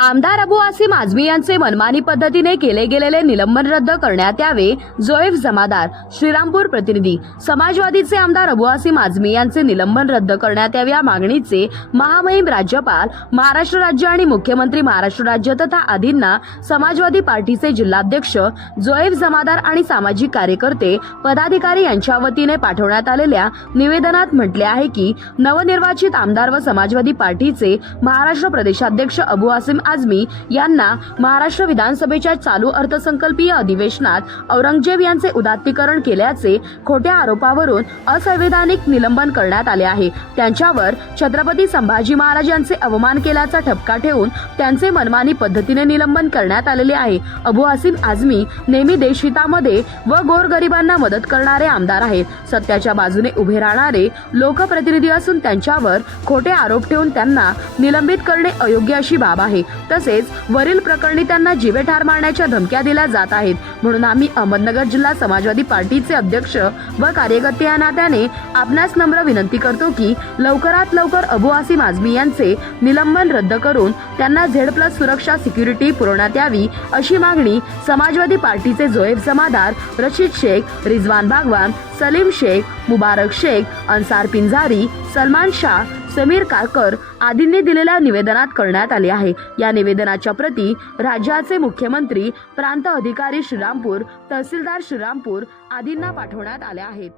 आमदार अबू आसिम आझमी यांचे मनमानी पद्धतीने केले गेलेले निलंबन रद्द करण्यात यावे जोएफ जमादार श्रीरामपूर प्रतिनिधी समाजवादीचे आमदार अबू आसिम आझमी यांचे निलंबन रद्द करण्यात यावे या मागणीचे महामहिम राज्यपाल महाराष्ट्र राज्य आणि मुख्यमंत्री महाराष्ट्र राज्य तथा आदींना समाजवादी पार्टीचे जिल्हाध्यक्ष जोएफ जमादार आणि सामाजिक कार्यकर्ते पदाधिकारी यांच्या वतीने पाठवण्यात आलेल्या निवेदनात म्हटले आहे की नवनिर्वाचित आमदार व समाजवादी पार्टीचे महाराष्ट्र प्रदेशाध्यक्ष अबू आसिम आझमी यांना महाराष्ट्र विधानसभेच्या चालू अर्थसंकल्पीय अधिवेशनात औरंगजेब यांचे उदात्तीकरण केल्याचे खोट्या आरोपावरून असंवैधानिक निलंबन करण्यात आले आहे. त्यांच्यावर छत्रपती संभाजी महाराज यांचे अवमान केल्याचा ठपका ठेवून त्यांचे मनमानी पद्धतीने निलंबन करण्यात आलेले आहे. अबू आसिम आझमी नेहमी देशहितामध्ये व गोरगरिबांना मदत करणारे आमदार आहेत. सत्याच्या बाजूने उभे राहणारे लोकप्रतिनिधी असून त्यांच्यावर खोटे आरोप ठेवून त्यांना निलंबित करणे अयोग्य अशी बाब आहे. तसेच वरील प्रकरणी त्यांना जीवे ठार मारण्याच्या धमक्या दिल्या जात आहेत. म्हणून आम्ही अहमदनगर जिल्हा समाजवादी पार्टीचे अध्यक्ष व कार्यकर्ते या नात्याने आपणास नम्र विनंती करतो की लवकरात लवकर अबू आसिम आझमी यांचे निलंबन रद्द करून त्यांना झेड प्लस सुरक्षा सिक्युरिटी पुरवण्यात यावी अशी मागणी समाजवादी पार्टीचे जोएब जमादार रशीद शेख रिजवान बागवान सलीम शेख मुबारक शेख अन्सार पिंजारी सलमान शाह समीर कारकर आदींनी दिलेल्या निवेदनात करण्यात आले आहे. या निवेदनाच्या प्रती राज्याचे मुख्यमंत्री प्रांत अधिकारी श्रीरामपूर तहसीलदार श्रीरामपूर आदींना पाठवण्यात आल्या आहेत.